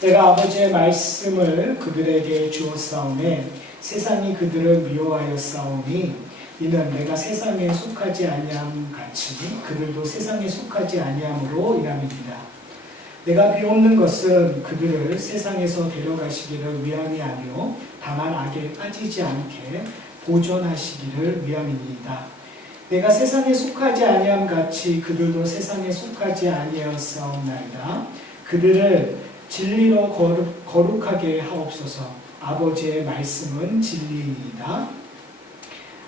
내가 아버지의 말씀을 그들에게 주었사오매 세상이 그들을 미워하였사오니 이는 내가 세상에 속하지 아니함 같이 그들도 세상에 속하지 아니함으로 이람이니라. 내가 비옵는 것은 그들을 세상에서 데려가시기를 위함이 아니요 다만 악에 빠지지 않게 보존하시기를 위함이니이다. 내가 세상에 속하지 아니함 같이 그들도 세상에 속하지 아니하였사옵나이다. 그들을 진리로 거룩하게 하옵소서. 아버지의 말씀은 진리이다.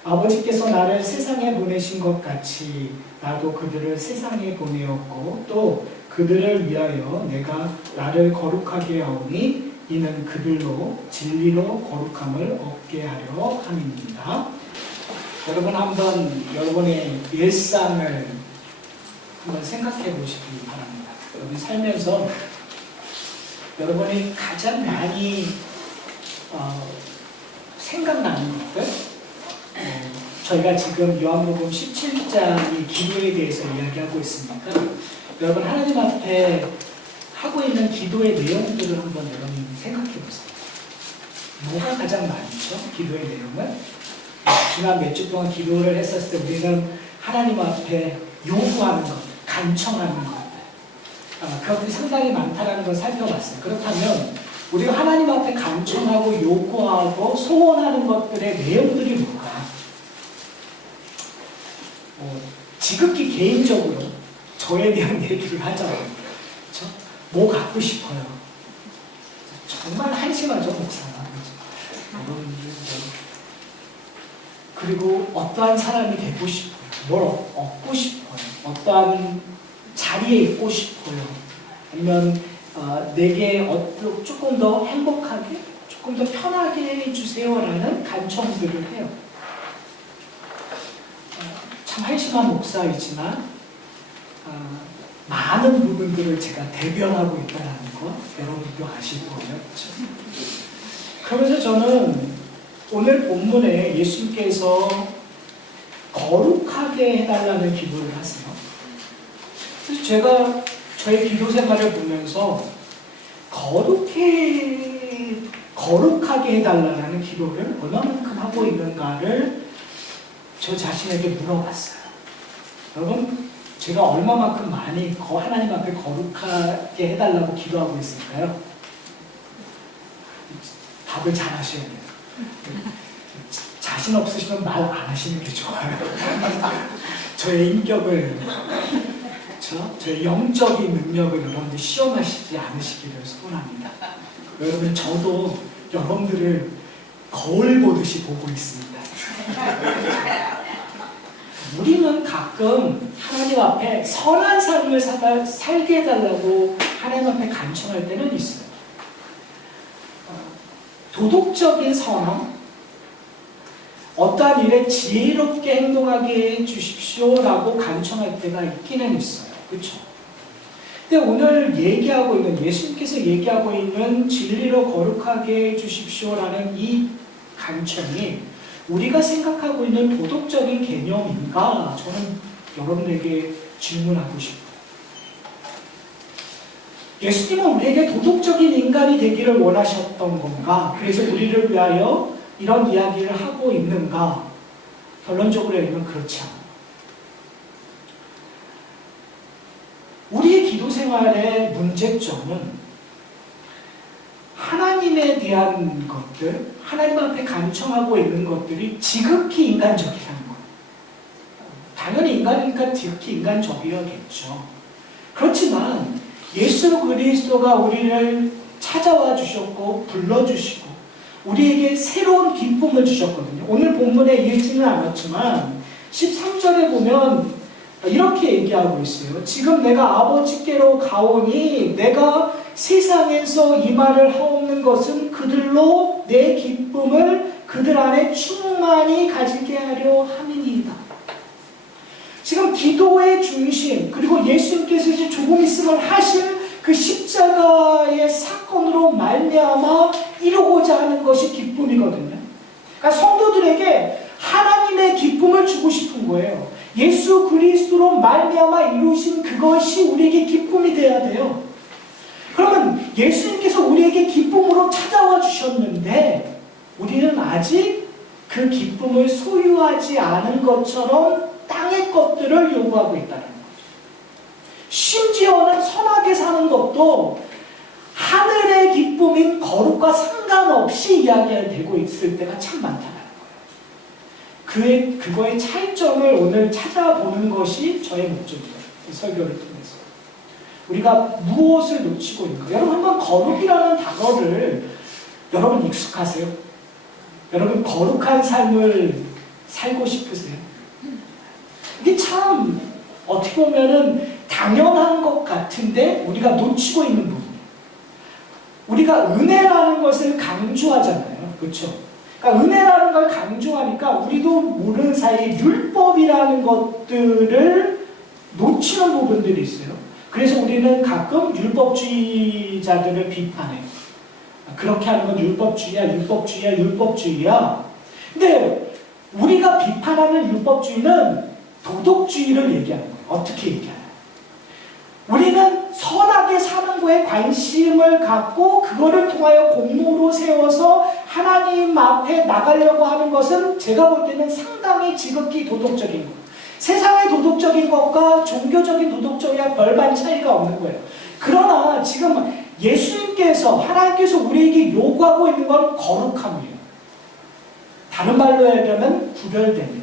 아버지께서 나를 세상에 보내신 것 같이 나도 그들을 세상에 보내었고 또 그들을 위하여 내가 나를 거룩하게 하오니 이는 그들로 진리로 거룩함을 얻게 하려 함입니다. 여러분 한번 여러분의 일상을 한번 생각해 보시기 바랍니다. 여러분 살면서 여러분이 가장 많이 생각나는 것들, 저희가 지금 요한복음 17장이 기도에 대해서 이야기하고 있으니까 여러분 하나님 앞에 하고 있는 기도의 내용들을 한번 여러분 생각해 보세요. 뭐가 가장 많죠? 기도의 내용은? 지난 몇 주 동안 기도를 했었을 때 우리는 하나님 앞에 요구하는 것, 간청하는 것들, 그것들이 상당히 많다는 걸 살펴봤어요. 그렇다면 우리가 하나님 앞에 간청하고 요구하고 소원하는 것들의 내용들이 뭘까요? 지극히 개인적으로 저에 대한 얘기를 하자면 그렇죠? 뭐 갖고 싶어요? 정말 한심하죠, 목사가. 그리고 어떠한 사람이 되고 싶어요. 뭘 얻고 싶어요. 어떠한 자리에 있고 싶어요. 아니면 내게 조금 더 행복하게, 조금 더 편하게 해주세요라는 간청들을 해요. 참 한심한 목사이지만 많은 부분들을 제가 대변하고 있다는 것 여러분도 아실 거예요. 그래서 저는 오늘 본문에 예수님께서 거룩하게 해달라는 기도를 하세요. 그래서 제가 저의 기도 생활을 보면서 거룩하게 해달라는 기도를 얼마만큼 하고 있는가를 저 자신에게 물어봤어요. 여러분, 제가 얼마만큼 많이 하나님 앞에 거룩하게 해달라고 기도하고 있을까요? 답을 잘 하셔야 돼요. 자신 없으시면 말 안 하시는 게 좋아요. 저의 인격을, 저의 영적인 능력을 여러분들 시험하시지 않으시기를 소원합니다. 여러분, 저도 여러분들을 거울 보듯이 보고 있습니다. 우리는 가끔 하나님 앞에 선한 삶을 살게 해달라고 하나님 앞에 간청할 때는 있어요. 도덕적인 선언, 어떠한 일에 지혜롭게 행동하게 해주십시오라고 간청할 때가 있기는 있어요. 그렇죠? 근데 오늘 얘기하고 있는, 예수님께서 얘기하고 있는 진리로 거룩하게 해주십시오라는 이 간청이 우리가 생각하고 있는 도덕적인 개념인가? 저는 여러분에게 질문하고 싶어요. 예수님은 우리에게 도덕적인 인간이 되기를 원하셨던 건가? 그래서 우리를 위하여 이런 이야기를 하고 있는가? 결론적으로 얘기하면 그렇지 않아요. 우리의 기도 생활의 문제점은 하나님에 대한 것들, 하나님 앞에 간청하고 있는 것들이 지극히 인간적이라는 거예요. 당연히 인간이니까 지극히 인간적이어야겠죠. 그렇지만 예수 그리스도가 우리를 찾아와 주셨고 불러주시고 우리에게 새로운 기쁨을 주셨거든요. 오늘 본문에 읽지는 않았지만 13절에 보면 이렇게 얘기하고 있어요. 지금 내가 아버지께로 가오니 내가 세상에서 이 말을 하옵는 것은 그들로 내 기쁨을 그들 안에 충만히 가지게 하려 함이니이다. 지금 기도의 중심, 그리고 예수님께서 이제 조금 있으면 하실 그 십자가의 사건으로 말미암아 이루고자 하는 것이 기쁨이거든요. 그러니까 성도들에게 하나님의 기쁨을 주고 싶은 거예요. 예수 그리스도로 말미암아 이루신 그것이 우리에게 기쁨이 돼야 돼요. 그러면 예수님께서 우리에게 기쁨으로 찾아와 주셨는데 우리는 아직 그 기쁨을 소유하지 않은 것처럼 땅의 것들을 요구하고 있다는 거죠. 심지어는 선하게 사는 것도 하늘의 기쁨인 거룩과 상관없이 이야기되고 있을 때가 참 많다는 거예요. 그거의 차이점을 오늘 찾아보는 것이 저의 목적이에요. 이 설교를 통해서. 우리가 무엇을 놓치고 있는가? 여러분 한번 거룩이라는 단어를 여러분 익숙하세요? 여러분 거룩한 삶을 살고 싶으세요? 이게 참 어떻게 보면은 당연한 것 같은데 우리가 놓치고 있는 부분이에요. 우리가 은혜라는 것을 강조하잖아요. 그렇죠? 그러니까 은혜라는 걸 강조하니까 우리도 모르는 사이에 율법이라는 것들을 놓치는 부분들이 있어요. 그래서 우리는 가끔 율법주의자들을 비판해요. 그렇게 하는 건 율법주의야, 율법주의야, 율법주의야. 근데 우리가 비판하는 율법주의는 도덕주의를 얘기하는 거예요. 어떻게 얘기하나요? 우리는 선하게 사는 거에 관심을 갖고 그거를 통하여 공로로 세워서 하나님 앞에 나가려고 하는 것은 제가 볼 때는 상당히 지극히 도덕적인 거예요. 세상의 도덕적인 것과 종교적인 도덕적이야 별반 차이가 없는 거예요. 그러나 지금 예수님께서 하나님께서 우리에게 요구하고 있는 건 거룩함이에요. 다른 말로 얘기하면 구별됨이에요.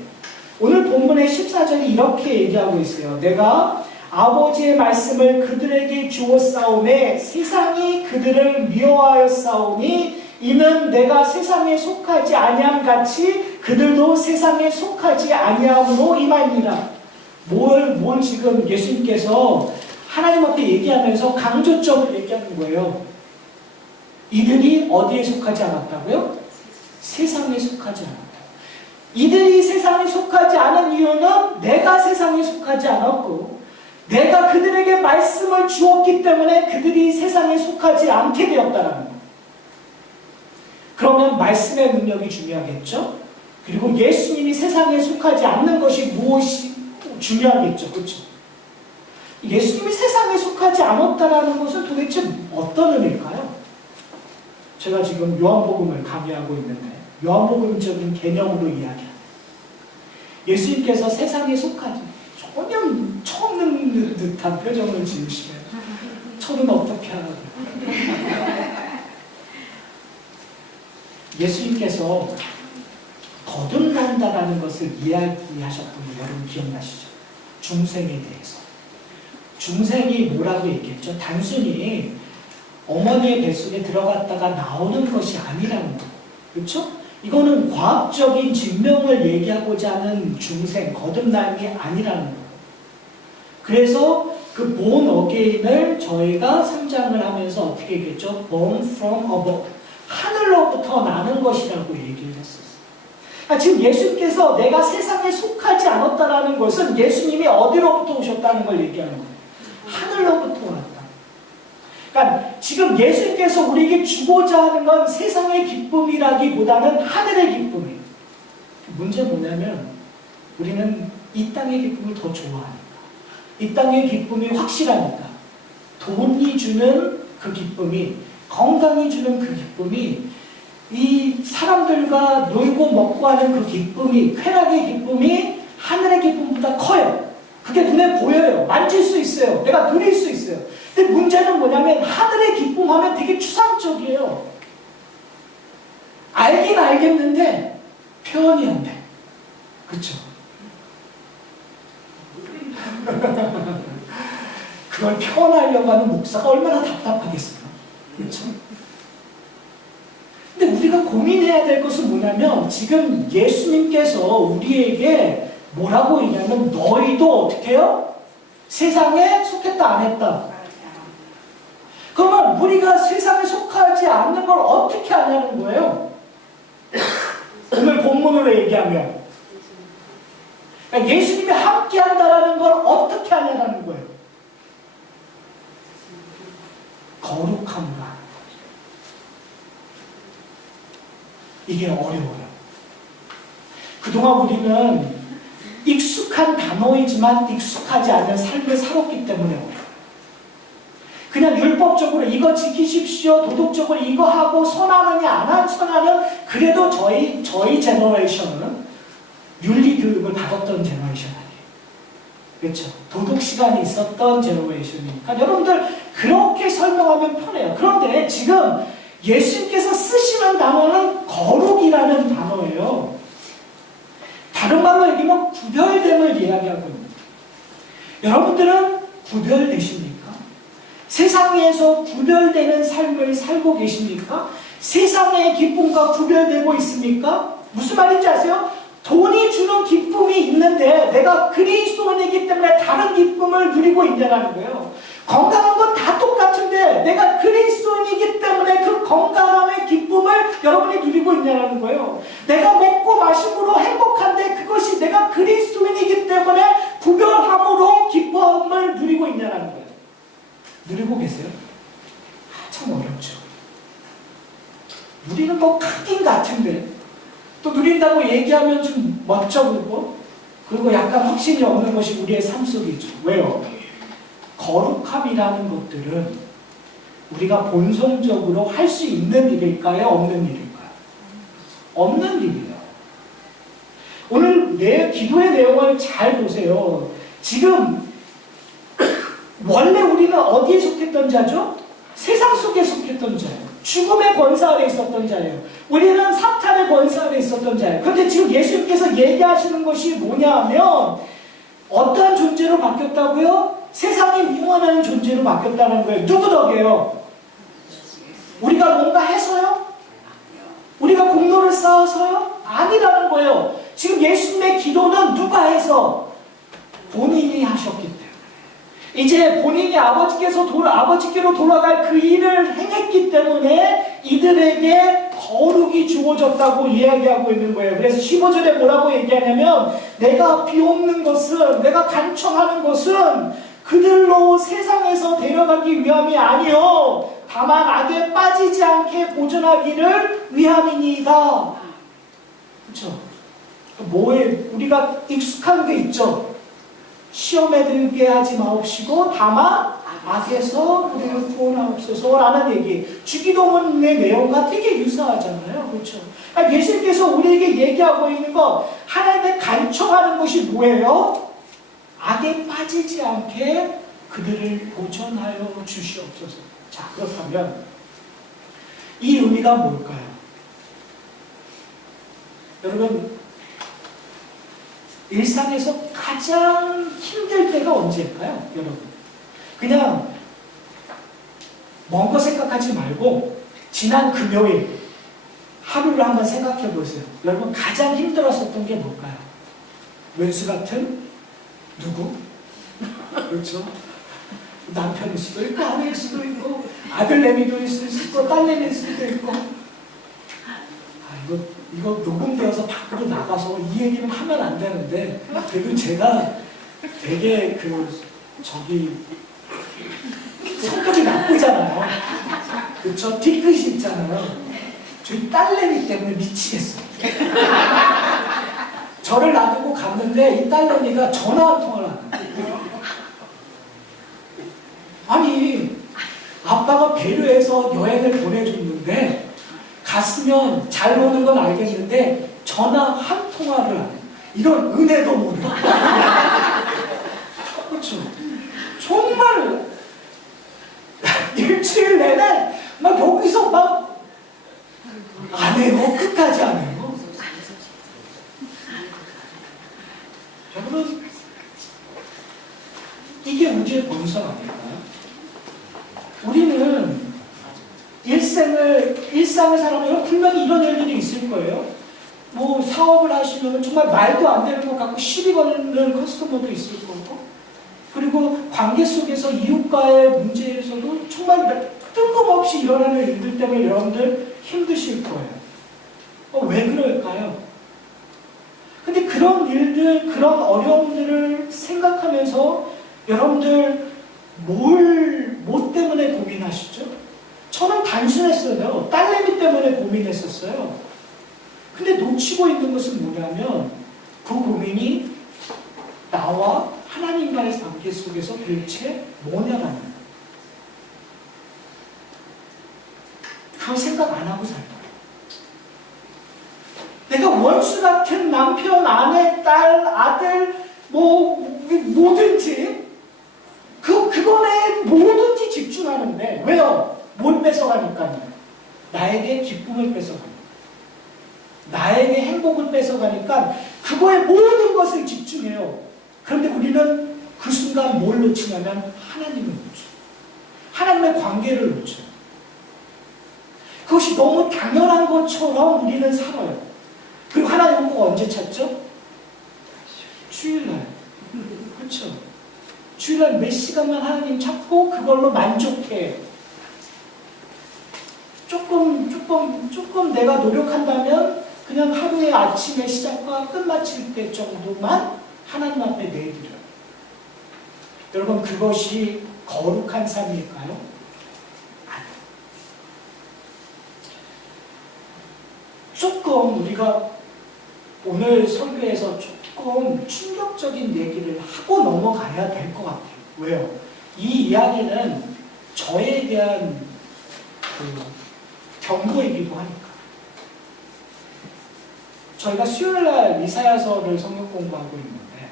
오늘 본문의 14절이 이렇게 얘기하고 있어요. 내가 아버지의 말씀을 그들에게 주었사오매 세상이 그들을 미워하였사오니 이는 내가 세상에 속하지 아니함 같이 그들도 세상에 속하지 아니함으로 임하니라. 뭘 지금 예수님께서 하나님 앞에 얘기하면서 강조점을 얘기하는 거예요. 이들이 어디에 속하지 않았다고요? 세상에 속하지 않았다. 이들이 세상에 속하지 않은 이유는 내가 세상에 속하지 않았고 내가 그들에게 말씀을 주었기 때문에 그들이 세상에 속하지 않게 되었다는 거예요. 그러면 말씀의 능력이 중요하겠죠? 그리고 예수님이 세상에 속하지 않는 것이 무엇이 중요하겠죠? 그렇죠? 예수님이 세상에 속하지 않았다는 것은 도대체 어떤 의미일까요? 제가 지금 요한복음을 강의하고 있는데 요한복음적인 개념으로 이야기합니다. 예수님께서 세상에 속하지 전혀 처음 듯한 표정을 지으시면 저는 어떻게 하라고 예수님께서 거듭난다라는 것을 이야기하셨던 거 여러분 기억나시죠? 중생에 대해서. 중생이 뭐라고 얘기했죠? 단순히 어머니의 뱃속에 들어갔다가 나오는 것이 아니라는 거. 그렇죠? 이거는 과학적인 증명을 얘기하고자 하는 중생, 거듭남이 아니라는 거. 그래서 그 born again을 저희가 성장을 하면서 어떻게 얘기했죠? born from above. 하늘로부터 나는 것이라고 얘기를 했었어요. 그러니까 지금 예수님께서 내가 세상에 속하지 않았다는 것은 예수님이 어디로부터 오셨다는 걸 얘기하는 거예요. 하늘로부터 왔다. 그러니까 지금 예수님께서 우리에게 주고자 하는 건 세상의 기쁨이라기보다는 하늘의 기쁨이에요. 문제는 뭐냐면 우리는 이 땅의 기쁨을 더 좋아하니까. 이 땅의 기쁨이 확실하니까. 돈이 주는 그 기쁨이, 건강이 주는 그 기쁨이, 이 사람들과 놀고 먹고 하는 그 기쁨이, 쾌락의 기쁨이 하늘의 기쁨보다 커요. 그게 눈에 보여요. 만질 수 있어요. 내가 누릴 수 있어요. 근데 문제는 뭐냐면 하늘의 기쁨 하면 되게 추상적이에요. 알긴 알겠는데 표현이 안 돼. 그렇죠? 그걸 표현하려고 하는 목사가 얼마나 답답하겠어요. 그렇죠? 근데 우리가 고민해야 될 것은 뭐냐면 지금 예수님께서 우리에게 뭐라고 얘기하면 너희도 어떻게 해요? 세상에 속했다 안 했다. 그러면 우리가 세상에 속하지 않는 걸 어떻게 하냐는 거예요. 오늘 본문으로 얘기하면 그러니까 예수님이 함께 한다는 걸 어떻게 하냐는 거예요. 거룩함으로 하는 거예요. 이게 어려워요. 그동안 우리는 익숙한 단어이지만 익숙하지 않은 삶을 살았기 때문에 어려워요. 그냥 율법 율법적으로 이거 지키십시오, 도덕적으로 이거 하고 선하느냐 안 선하는, 그래도 저희 제너레이션은 윤리 교육을 받았던 제너레이션 아니에요. 그렇죠? 도덕 시간이 있었던 제너레이션이니까 여러분들 그렇게 설명하면 편해요. 그런데 지금 예수님께서 쓰시는 단어는 거룩이라는 단어예요. 다른 말로 얘기하면 구별됨을 이야기하고 있습니다. 여러분들은 구별되십니까? 세상에서 구별되는 삶을 살고 계십니까? 세상의 기쁨과 구별되고 있습니까? 무슨 말인지 아세요? 돈이 주는 기쁨이 있는데 내가 그리스도인이기 때문에 다른 기쁨을 누리고 있냐는 거예요. 건강한 건 다 똑같은데 내가 그리스도인이기 때문에 그 건강함의 기쁨을 여러분이 누리고 있냐는 거예요. 내가 먹고 마심으로 행복한데 그것이 내가 그리스도인이기 때문에 구별함으로 기쁨을 누리고 있냐는 거예요. 누리고 계세요? 참 어렵죠. 누리는 거 같긴 같은데 또 누린다고 얘기하면 좀 멋져 보이고, 그리고 약간 확신이 없는 것이 우리의 삶 속이죠. 왜요? 거룩함이라는 것들은 우리가 본성적으로 할 수 있는 일일까요? 없는 일일까요? 없는 일이에요. 오늘 내 기도의 내용을 잘 보세요. 지금 원래 우리는 어디에 속했던 자죠? 세상 속에 속했던 자예요. 죽음의 권사 아래 있었던 자예요. 우리는 사탄의 권사 아래 있었던 자예요. 그런데 지금 예수님께서 얘기하시는 것이 뭐냐 하면 어떠한 존재로 바뀌었다고요? 세상이 미워하는 존재로 바뀌었다는 거예요. 누구 덕이에요? 우리가 뭔가 해서요? 우리가 공로를 쌓아서요? 아니라는 거예요. 지금 예수님의 기도는 누가 해서? 본인이 하셨기 때문에. 이제 본인이 아버지께로 돌아갈 그 일을 행했기 때문에 이들에게 거룩이 주어졌다고 이야기하고 있는 거예요. 그래서 15절에 뭐라고 얘기하냐면 내가 비옵는 것은, 내가 간청하는 것은 그들로 세상에서 데려가기 위함이 아니요 다만 악에 빠지지 않게 보존하기를 위함이니이다. 그렇죠? 뭐에 우리가 익숙한 게 있죠. 시험에 들게 하지 마옵시고 다만 악에서 우리를 구원하옵소서라는 얘기. 주기도문의 내용과 되게 유사하잖아요. 그렇죠? 그러니까 예수님께서 우리에게 얘기하고 있는 거, 하나님의 간청하는 것이 뭐예요? 악에 빠지지 않게 그들을 보존하여 주시옵소서. 자, 그렇다면 이 의미가 뭘까요? 여러분, 일상에서 가장 힘들 때가 언제일까요? 여러분, 그냥 먼 거 생각하지 말고 지난 금요일 하루를 한번 생각해 보세요. 여러분, 가장 힘들었었던 게 뭘까요? 왼수 같은 누구? 그렇죠? 남편일 수도 있고 아내일 수도 있고 아들내미도 있을 수 있고 딸내미일 수도 있고. 이거 녹음되어서 밖으로 나가서 이 얘기는 하면 안 되는데, 그래도 제가 되게 성격이 나쁘잖아요. 그쵸? 뒤끝이 있잖아요. 저희 딸내미 때문에 미치겠어요. 저를 놔두고 갔는데 이 딸내미가 전화 한 통화를 하는. 아니, 아빠가 배려해서 여행을 보내줬는데 갔으면 잘 오는 건 알겠는데 전화 한 통화를 안 해. 이런 은혜도 모르고. 그렇죠? 정말 일주일 내내 막 여기서 막 안 해요. 끝까지 안 해요. 여러분, 이게 우리의 본성 아닐까요? 우리는 일상을 살아보면 분명히 이런 일들이 있을 거예요. 뭐 사업을 하시면 정말 말도 안 되는 것 같고 시비 거는 커스터머도 있을 거고, 그리고 관계 속에서 이웃과의 문제에서도 정말 뜬금없이 일어나는 일들 때문에 여러분들 힘드실 거예요. 왜 그럴까요? 근데 그런 일들, 그런 어려움들을 생각하면서 여러분들 뭐 때문에 고민하시죠? 저는 단순했어요. 딸내미 때문에 고민했었어요. 근데 놓치고 있는 것은 뭐냐면 그 고민이 나와 하나님과의 관계 속에서 도대체 뭐냐라는 거예요. 그거 생각 안 하고 살더라고요. 내가 원수 같은 남편, 아내, 딸, 아들, 뭐든지 그거에 뭐든지 집중하는데 왜요? 뭘 뺏어가니까요? 나에게 기쁨을 뺏어가니까, 나에게 행복을 뺏어가니까 그거에 모든 것을 집중해요. 그런데 우리는 그 순간 뭘 놓치냐면 하나님을 놓쳐요. 하나님의 관계를 놓쳐요. 그것이 너무 당연한 것처럼 우리는 살아요. 그리고 하나님은 꼭 언제 찾죠? 주일날. 그렇죠. 주일날 몇 시간만 하나님 찾고 그걸로 만족해. 조금 내가 노력한다면 그냥 하루의 아침의 시작과 끝마칠 때 정도만 하나님 앞에 내드려요. 여러분, 그것이 거룩한 삶일까요? 아니요. 조금 우리가 오늘 설교에서 조금 충격적인 얘기를 하고 넘어가야 될 것 같아요. 왜요? 이 이야기는 저에 대한 경고이기도 하니까. 저희가 수요일날 이사야서를 성경 공부하고 있는데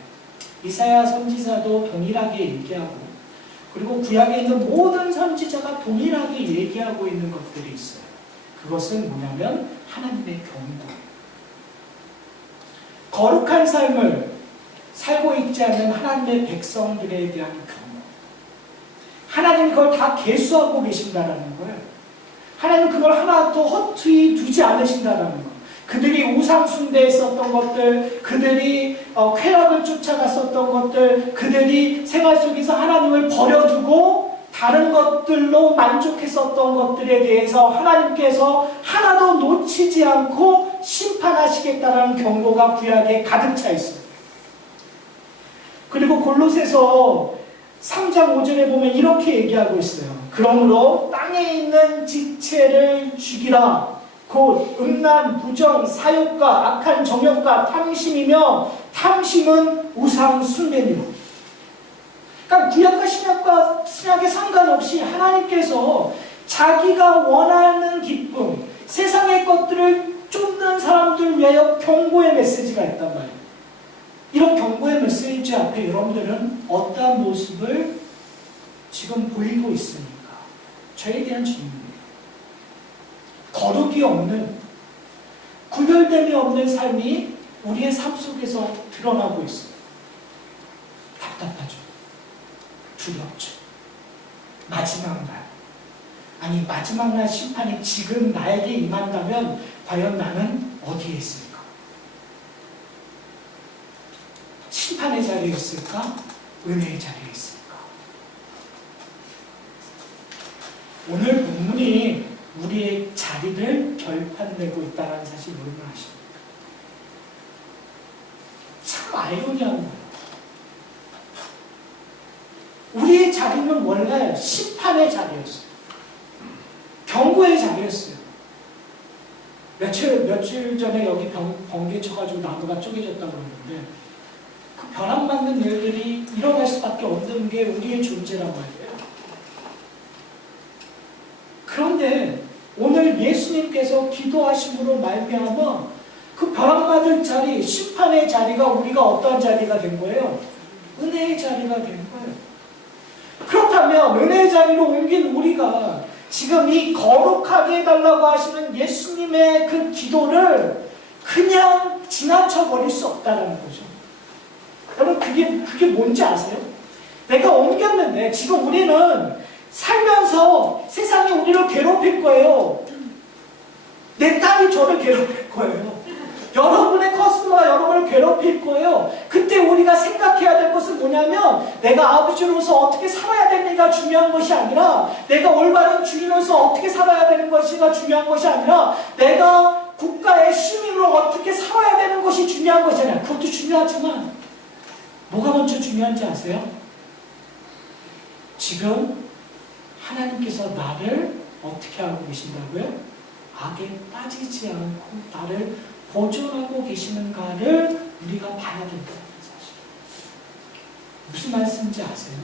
이사야 선지자도 동일하게 얘기하고, 그리고 구약에 있는 모든 선지자가 동일하게 얘기하고 있는 것들이 있어요. 그것은 뭐냐면 하나님의 경고예요. 거룩한 삶을 살고 있지 않는 하나님의 백성들에 대한 경고. 하나님이 그걸 다 계수하고 계신다라는 거예요. 하나님 그걸 하나도 허투루 두지 않으신다라는 거예요. 그들이 우상 숭배했었던 것들, 그들이 쾌락을 쫓아갔었던 것들, 그들이 생활 속에서 하나님을 버려두고 다른 것들로 만족했었던 것들에 대해서 하나님께서 하나도 놓치지 않고 심판하시겠다라는 경고가 구약에 가득 차 있어요. 그리고 골로새서 3장 5절에 보면 이렇게 얘기하고 있어요. 그러므로 땅에 있는 지체를 죽이라. 곧 음란, 부정, 사욕과 악한 정욕과 탐심이며 탐심은 우상 숭배니라. 그러니까 구약과 신약에 상관없이 하나님께서 자기가 원하는 기쁨, 세상의 것들을 쫓는 사람들 위하여 경고의 메시지가 있단 말이에요. 이런 경고의 메시지 앞에 여러분들은 어떠한 모습을 지금 보이고 있습니까? 저에 대한 질문입니다. 거룩이 없는, 구별됨이 없는 삶이 우리의 삶 속에서 드러나고 있어요. 답답하죠. 두렵죠. 마지막 날. 아니, 마지막 날 심판이 지금 나에게 임한다면 과연 나는 어디에 있을까? 심판의 자리에 있을까? 은혜의 자리에 있을까? 오늘 본문이 우리의 자리를 결판내고 있다는 사실 얼마나 아십니까? 참 아이러니한 거예요. 우리의 자리는 원래 심판의 자리였어요. 경고의 자리였어요. 며칠 전에 여기 번개 쳐가지고 나무가 쪼개졌다고 그러는데 그 벼락맞는 일들이 일어날 수밖에 없는 게 우리의 존재란 말이에요. 그런데 오늘 예수님께서 기도하심으로 말미암아 그 벼락맞을 자리, 심판의 자리가 우리가 어떠한 자리가 된 거예요? 은혜의 자리가 된 거예요. 그렇다면 은혜의 자리로 옮긴 우리가 지금 이 거룩하게 해달라고 하시는 예수님의 그 기도를 그냥 지나쳐 버릴 수 없다는 거죠. 여러분, 그게 뭔지 아세요? 내가 옮겼는데 지금 우리는 살면서 세상이 우리를 괴롭힐 거예요. 내 딸이 저를 괴롭힐 거예요. 여러분의 커스터가 여러분을 괴롭힐 거예요. 그때 우리가 생각해야 될 것은 뭐냐면 내가 아버지로서 어떻게 살아야 되는가 중요한 것이 아니라, 내가 올바른 주인으로서 어떻게 살아야 되는 것이가 중요한 것이 아니라, 내가 국가의 시민으로 어떻게 살아야 되는 것이 중요한 것이 아니라, 그것도 중요하지만 뭐가 먼저 중요한지 아세요? 지금 하나님께서 나를 어떻게 하고 계신다고요? 악에 빠지지 않고 나를 보존하고 계시는가를 우리가 봐야 된다는 사실. 무슨 말씀인지 아세요?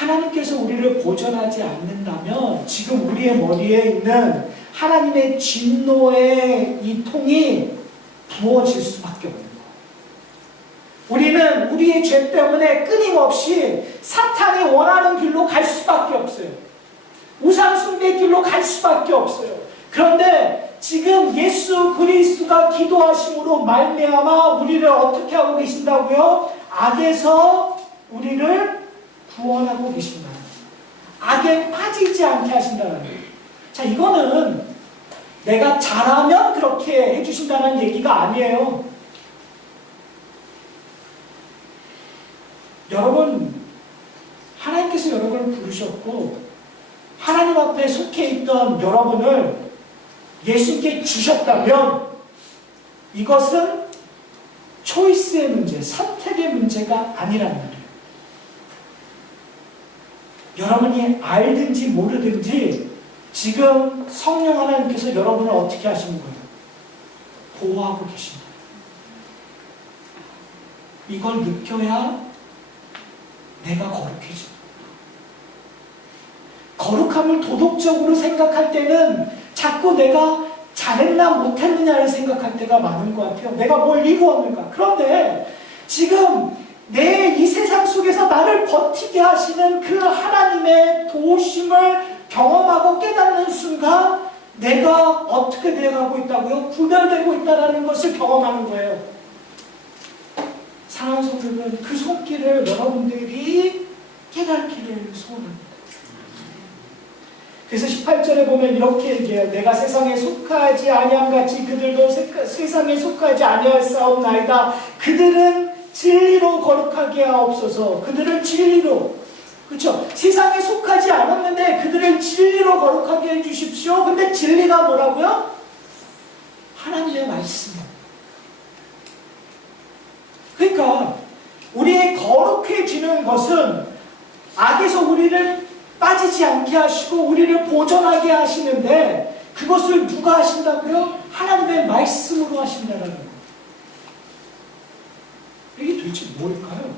하나님께서 우리를 보존하지 않는다면 지금 우리의 머리에 있는 하나님의 진노의 이 통이 부어질 수밖에 없는 거예요. 우리는 우리의 죄 때문에 끊임없이 사탄이 원하는 길로 갈 수밖에 없어요. 우상숭배 길로 갈 수밖에 없어요. 그런데 지금 예수 그리스도가 기도하심으로 말미암아 우리를 어떻게 하고 계신다고요? 악에서 우리를 구원하고 계신다. 악에 빠지지 않게 하신다는 거예요. 자, 이거는 내가 잘하면 그렇게 해주신다는 얘기가 아니에요. 여러분, 하나님께서 여러분을 부르셨고 하나님 앞에 속해 있던 여러분을 예수님께 주셨다면 이것은 초이스의 문제, 선택의 문제가 아니란 말이에요. 여러분이 알든지 모르든지 지금 성령 하나님께서 여러분을 어떻게 하시는 거예요? 보호하고 계십니다. 이걸 느껴야 내가 거룩해집니다. 거룩함을 도덕적으로 생각할 때는 자꾸 내가 잘했나 못했느냐를 생각할 때가 많은 것 같아요. 내가 뭘 이루었는가. 그런데 지금 내 이 세상 속에서 나를 버티게 하시는 그 하나님의 도우심을 경험하고 깨닫는 순간 내가 어떻게 되어가고 있다고요? 구별되고 있다는 것을 경험하는 거예요. 사랑하는 성도들은 그 손길을 여러분들이 깨닫기를 소원합니다. 그래서 18절에 보면 이렇게 얘기해요. 내가 세상에 속하지 아니함같이 그들도 세상에 속하지 아니할사옵나이다. 그들은 진리로 거룩하게 하옵소서. 그들을 진리로, 그렇죠? 세상에 속하지 않았는데 그들을 진리로 거룩하게 해주십시오. 근데 진리가 뭐라고요? 하나님의 말씀. 그러니까 우리의 거룩해지는 것은 악에서 우리를 빠지지 않게 하시고 우리를 보존하게 하시는데 그것을 누가 하신다고요? 하나님의 말씀으로 하신다는 거예요. 이게 도대체 뭘까요?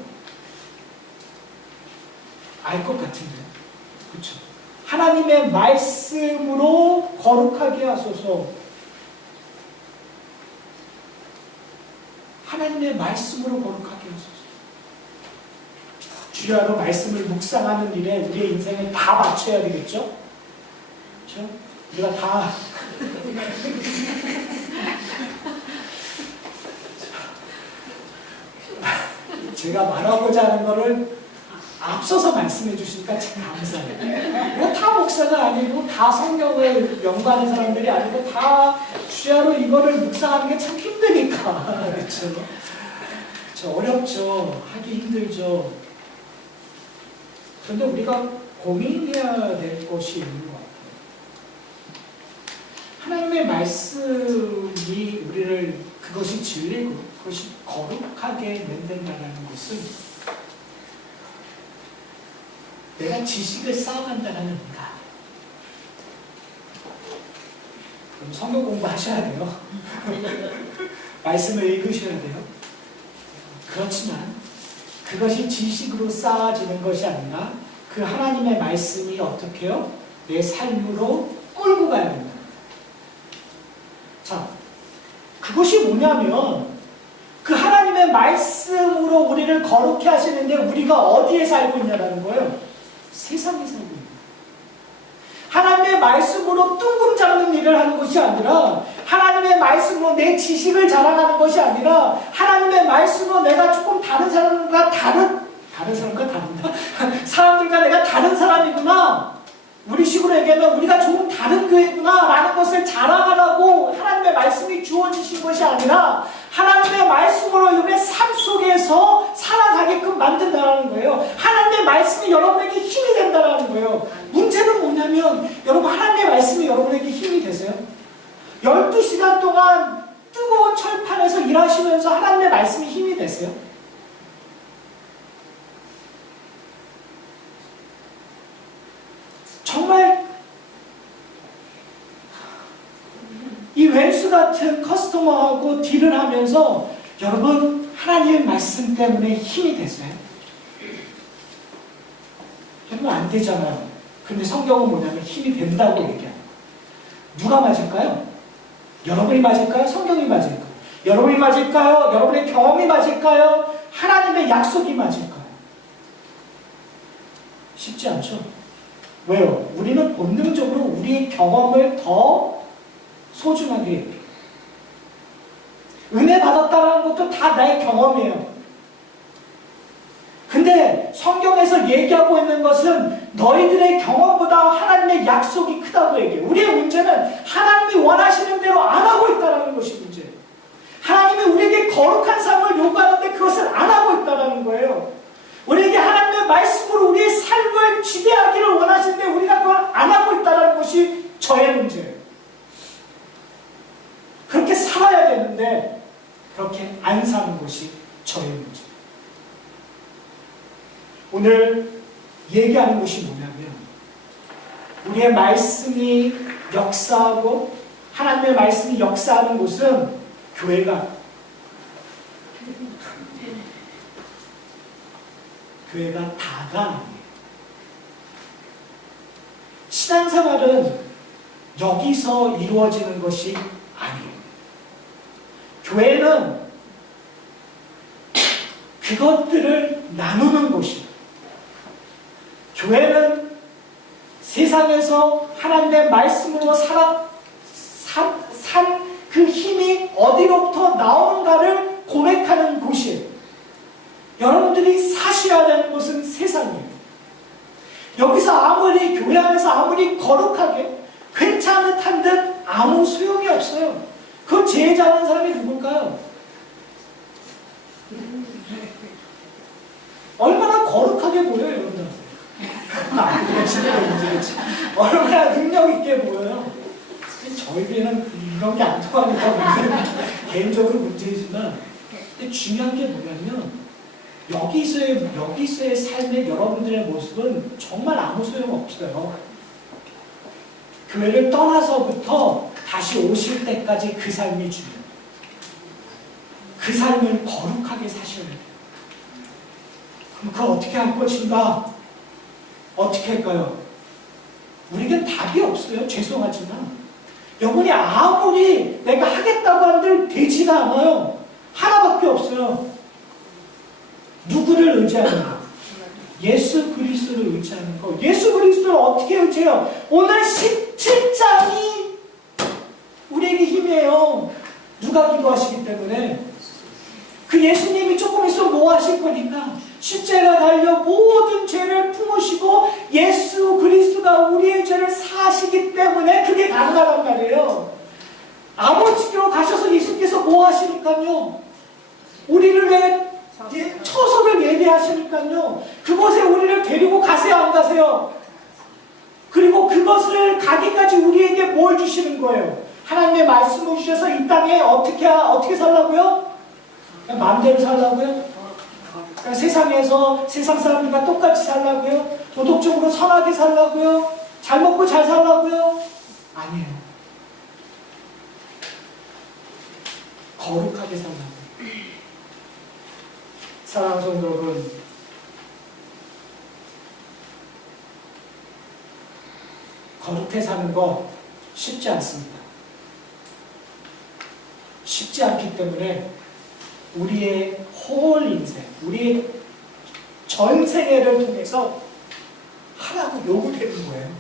알 것 같은데, 그렇죠? 하나님의 말씀으로 거룩하게 하소서. 하나님의 말씀으로 거룩하게 하소서. 주야로 말씀을 묵상하는 일에 우리의 인생을 다 맞춰야 되겠죠? 그렇죠? 우리가 다 제가 말하고자 하는 거를 앞서서 말씀해 주시니까 참 감사해요. 이거 다 목사가 아니고 다 성경을 연구하는 사람들이 아니고 다 주야로 이거를 묵상하는 게 참 힘드니까. 그렇죠? 그렇죠? 어렵죠. 하기 힘들죠. 그런데 우리가 고민해야 될 것이 있는 것 같아요. 하나님의 말씀이 우리를 그것이 진리고 그것이 거룩하게 만든다는 것은 내가 지식을 쌓아간다는 의미가 아니에요. 그럼 성경 공부하셔야 돼요. 말씀을 읽으셔야 돼요. 그렇지만 그것이 지식으로 쌓아지는 것이 아니라 그 하나님의 말씀이 어떻게 해요? 내 삶으로 끌고 가야 된다. 자, 그것이 뭐냐면 그 하나님의 말씀으로 우리를 거룩해 하시는데 우리가 어디에 살고 있냐는 거예요? 세상에 살고 있는 거예요. 하나님의 말씀으로 뜬금 잡는 일을 하는 것이 아니라 하나님의 말씀으로 내 지식을 자랑하는 것이 아니라 하나님의 말씀으로 내가 조금 다른 사람들과 다른다? 사람들과 내가 다른 사람이구나. 우리 식으로 얘기하면 우리가 조금 다른 교회구나 라는 것을 자랑하라고 하나님의 말씀이 주어지신 것이 아니라 하나님의 말씀으로 여러분의 삶 속에서 살아가게끔 만든다는 거예요. 하나님의 말씀이 여러분에게 힘이 된다는 거예요. 문제는 뭐냐면 여러분 하나님의 말씀이 여러분에게 힘이 되세요? 12시간 동안 뜨거운 철판에서 일하시면서 하나님의 말씀이 힘이 되세요? 정말 이 왼수 같은 커스터머하고 딜을 하면서 여러분 하나님의 말씀 때문에 힘이 되세요? 그러면 안 되잖아요. 근데 성경은 뭐냐면 힘이 된다고 얘기하는 거예요. 누가 맞을까요? 여러분이 맞을까요? 성경이 맞을까요? 여러분이 맞을까요? 여러분의 경험이 맞을까요? 하나님의 약속이 맞을까요? 쉽지 않죠? 왜요? 우리는 본능적으로 우리의 경험을 더 소중하게 여겨요. 은혜 받았다는 것도 다 나의 경험이에요. 근데 성경에서 얘기하고 있는 것은 너희들의 경험보다 하나님의 약속이 크다고 얘기해요. 우리의 문제는 하나님이 원하시는 대로 안 하고 있다는 것이 문제예요. 하나님이 우리에게 거룩한 삶을 요구하는데 그것을 안 하고 있다는 거예요. 우리에게 하나님의 말씀으로 우리의 삶을 지배하기를 원하시는데 우리가 그걸 안 하고 있다는 것이 저의 문제예요. 그렇게 살아야 되는데 그렇게 안 사는 것이 저의 문제예요. 오늘 얘기하는 것이 뭐냐면 우리의 말씀이 역사하고 하나님의 말씀이 역사하는 곳은 교회가 다가 아니에요. 신앙생활은 여기서 이루어지는 것이 아니에요. 교회는 그것들을 나누는 곳이에요. 교회는 세상에서 하나님의 말씀으로 산 그 힘이 어디로부터 나오는가를 고백하는 곳이에요. 여러분들이 사셔야 되는 곳은 세상이에요. 여기서 아무리 교회 안에서 아무리 거룩하게 괜찮은 듯 아무 소용이 없어요. 그 제일 잘하는 사람이 누굴까요? 얼마나 거룩하게 보여요, 여러분들. 얼마나 능력 있게 보여요. 저에게는 이런 게 안 통하니까 개인적으로 문제이지만, 근데 중요한 게 뭐냐면 여기서의 삶의 여러분들의 모습은 정말 아무 소용 없어요. 교회를 떠나서부터 다시 오실 때까지 그 삶이 중요해요. 그 삶을 거룩하게 사셔야 돼요. 그럼 그걸 어떻게 할 것인가? 어떻게 할까요? 우리에겐 답이 없어요. 죄송하지만. 여러분이 아무리 내가 하겠다고 한들 되지가 않아요. 하나밖에 없어요. 누구를 의지하는 거? 예수 그리스도를 의지하는 거. 예수 그리스도를 어떻게 의지해요? 오늘 17장이 우리에게 힘이에요. 누가 기도하시기 때문에. 그 예수님이 조금 있으면 뭐 하실 거니까 십자가 달려 모든 죄를 품으시고 예수 그리스도가 우리의 죄를 사하시기 때문에 그게 가능하단 말이에요. 아버지께로 가셔서 예수께서 뭐 하시니까요? 우리를 왜 처소를 예배하시니까요. 그곳에 우리를 데리고 가세요, 안 가세요? 그리고 그것을 가기까지 우리에게 뭘 주시는 거예요? 하나님의 말씀을 주셔서 이 땅에 어떻게 살라고요? 그냥 마음대로 살라고요? 그냥 세상에서 세상 사람들과 똑같이 살라고요? 도덕적으로 선하게 살라고요? 잘 먹고 잘 살라고요? 아니에요. 거룩하게 살라고요. 사랑하는 성도 여러분, 거룩해 사는 거 쉽지 않습니다. 쉽지 않기 때문에 우리의 홀 인생, 우리의 전 생애를 통해서 하라고 요구되는 거예요.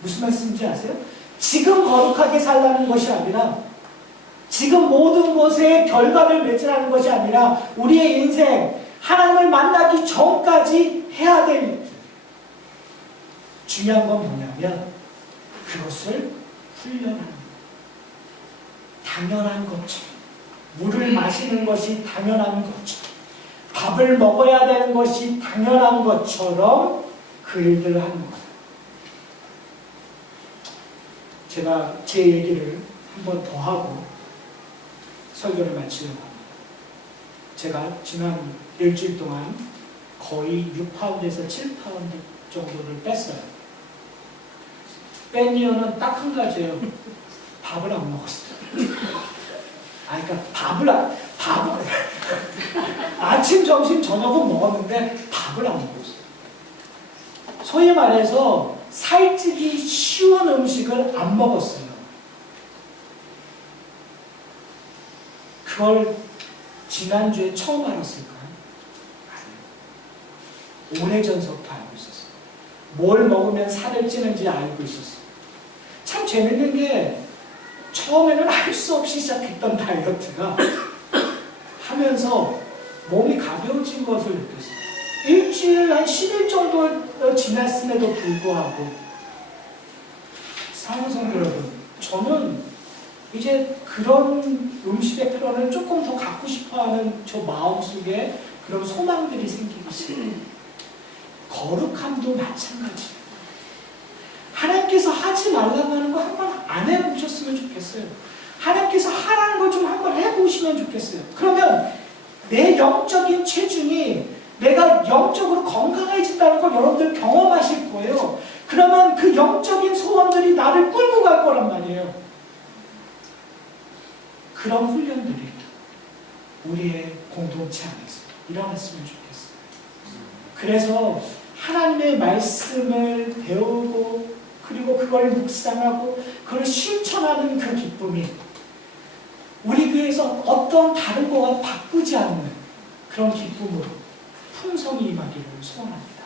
무슨 말씀인지 아세요? 지금 거룩하게 살라는 것이 아니라 지금 모든 것에 결과를 맺으라는 것이 아니라 우리의 인생, 하나님을 만나기 전까지 해야 될 일들. 중요한 건 뭐냐면 그것을 훈련하는 거예요. 당연한 것처럼. 물을 마시는 것이 당연한 것처럼, 밥을 먹어야 되는 것이 당연한 것처럼 그 일들을 하는 거예요. 제가 제 얘기를 한 번 더 하고 설교를 마치려고 합니다. 제가 지난 일주일 동안 거의 6파운드에서 7파운드 정도를 뺐어요. 뺀 이유는 딱 한 가지예요. 밥을 안 먹었어요. 그러니까 밥을 아침, 점심, 저녁은 먹었는데 밥을 안 먹었어요. 소위 말해서 살찌기 쉬운 음식을 안 먹었어요. 그걸 지난주에 처음 알았을까요? 아니요. 오래전부터 알고 있었어요. 뭘 먹으면 살을 찌는지 알고 있었어요. 참 재밌는 게 처음에는 알 수 없이 시작했던 다이어트가 하면서 몸이 가벼워진 것을 느꼈어요. 일주일 한 10일 정도 지났음에도 불구하고 사랑하는 성도 여러분, 저는 이제 그런 음식의 패러를 조금 더 갖고 싶어하는 저 마음속에 그런 소망들이 생기기 시작해요. 거룩함도 마찬가지예요. 하나님께서 하지 말라고 하는 거 한번 안 해보셨으면 좋겠어요. 하나님께서 하라는 거 좀 한번 해보시면 좋겠어요. 그러면 내 영적인 체중이 내가 영적으로 건강해진다는 걸 여러분들 경험하실 거예요. 그러면 그 영적인 소원들이 나를 끌고 갈 거란 말이에요. 그런 훈련들이 우리의 공동체 안에서 일어났으면 좋겠어요. 그래서 하나님의 말씀을 배우고 그리고 그걸 묵상하고 그걸 실천하는 그 기쁨이 우리 교회에서 어떤 다른 거와 바꾸지 않는 그런 기쁨으로 풍성히 임하기를 소원합니다.